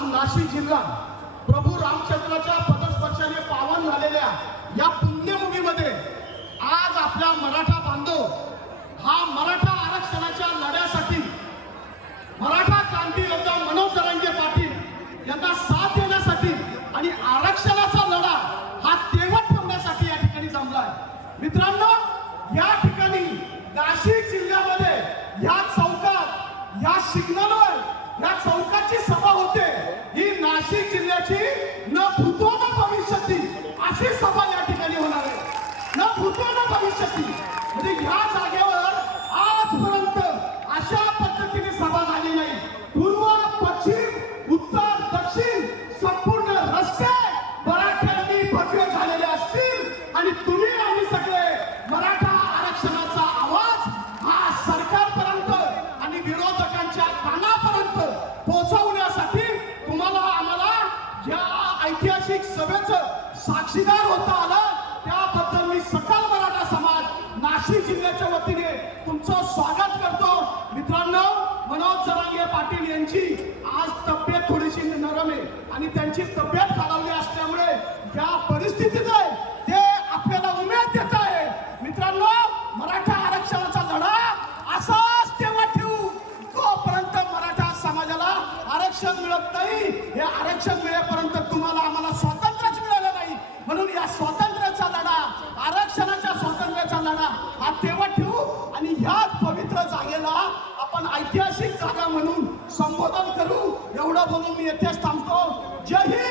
आज नाशिक जिल्हा प्रभू रामचंद्राच्या पदस्पर्शाने पावन झालेल्या या पुण्यभूमीमध्ये आज आपला मराठा बांधव हा मराठा आरक्षणाच्या लढ्यासाठी मराठा क्रांती योद्धा मनोज रंगे पाटील यांना साथ देण्यासाठी आणि आरक्षणाचा लढा हा तेवत ठेवण्यासाठी या ठिकाणी जमलाय. मित्रांनो या ठिकाणी नाशिक जिल्ह्यामध्ये या चौकात या सिग्नलवर अशी सभा या ठिकाणी होणार आहे. न भूतो न म्हणजे ह्या जागेवर आजपर्यंत अशा पद्धतीने सभा झाली नाही. पूर्व पश्चिम उत्तर दक्षिण संपूर्ण रस्ते मराठ्यांनी भव्य झालेले असतील. आणि तुम्ही आम्ही सगळे मराठा आरक्षणाचा आवाज हा सरकारपर्यंत आणि विरोधकांच्या कानापर्यंत पोहोचवण्यासाठी तुम्हाला आम्हाला या ऐतिहासिक सभेचं साक्षीदार होता आला त्याबद्दल मी सकल मराठा समाज नाशिक जिल्ह्याच्या वतीने तुमचं स्वागत करतो. मित्रांनो मनोज जरांगे पाटील यांची आज तब्येत थोडीशी नरम आहे आणि त्यांची तब्येत खालावली असल्यामुळे या परिस्थितीत आहे ते आपल्याला उमेद देत आहे. मित्रांनो मराठा आरक्षणाचा लढा असाच तेव्हा ठेवू. तोपर्यंत मराठा समाजाला आरक्षण मिळत नाही. हे आरक्षण मिळेपर्यंत तुम्हाला आम्हाला स्वातंत्र्यच मिळालं नाही म्हणून या स्वातंत्र्याचा लढा आरक्षणाच्या स्वातंत्र्याचा हा तेव्हा ठेवू आणि ह्याच पवित्र जागेला आपण ऐतिहासिक जागा म्हणून संबोधन करू. एवढं बोलून मी येथेच थांबतो. जय हिंद!